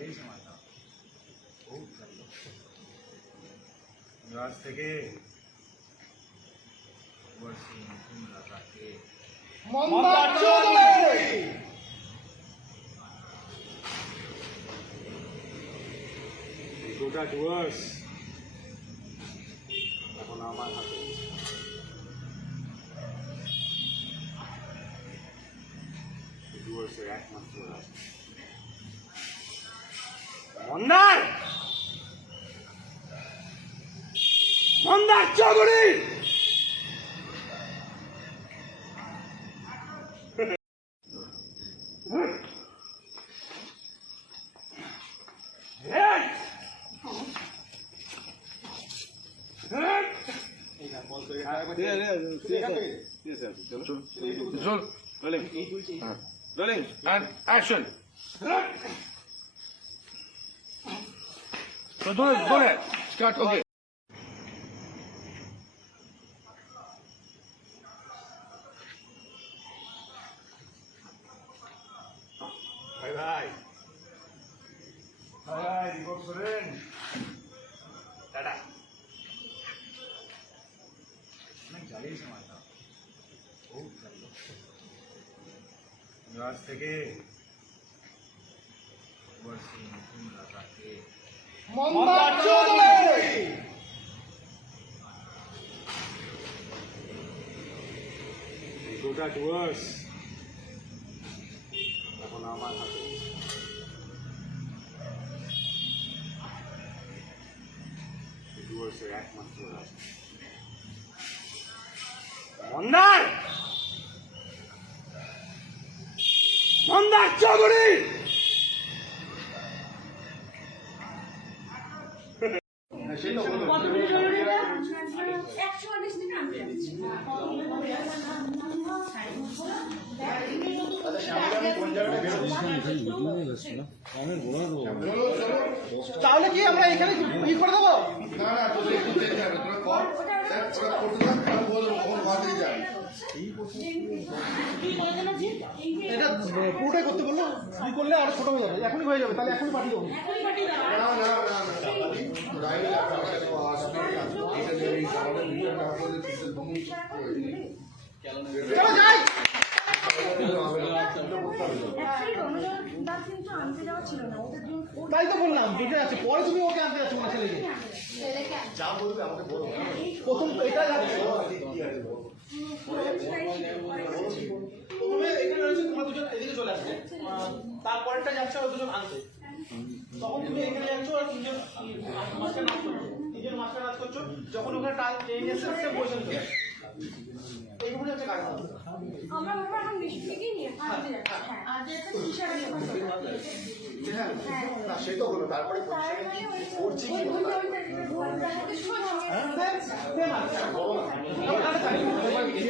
জ্বালিয়েছে মাথা, বহুত জ্বালিয়ে। আজ থেকে বর্ষি নতুন রাজাকে গোটা ডুয়ার্স এখন আমার হাতে। ডুয়ার্সের একমাত্র রাজা মন্দার, মন্দার Chowdhury. Rolling and action. So do it. Start. Okay. Bye bye. Bye bye. Report Soren. Tata. অনেক জ্বালিয়েছে মাথা, বহুত জ্বালিয়ে। আজ থেকে বর্ষি নতুন রাজাকে মন্দার চৌধুরী। গোটা ডুয়ার্স এখন আমার হাতে। ডুয়ার্সের একমাত্র রাজা মন্দার, মন্দার চৌধুরী। তাহলে কি আমরা এখানে কি করে দেবো? এটা পুরোটাই করতে বললো, কি করলে আরো ছোট হয়ে যাবে, এখনই হয়ে যাবে, তাহলে এখনই পাঠিয়ে দেবো। চলো যাই। তাই তো বললাম, দুটো আছে, পরে তুমি ওকে আনতে যাচ্ছ না ছেলেকে। প্রথম তো এটা যাচ্ছে, এখানে রয়েছে তোমার দুজন এদিকে চলে আসবে, তারপরেরটা যাচ্ছে ওই দুজন আনতে। তখন তুমি এখানে যাচ্ছ আর তিনজন মাস্টার নাচ করছো, তিনজন মাস্টার নাচ করছো। যখন ওখানে টাইম ট্রেন এসে পয়সা দিতে এইগুলো হচ্ছে কাজ। আমরা বাবা এখন বেশি থেকেই নিয়ে আনতে যাচ্ছি। হ্যাঁ, আজ একটা টি-শার্ট নিয়ে না সে তো হলো, তারপরে করছি কি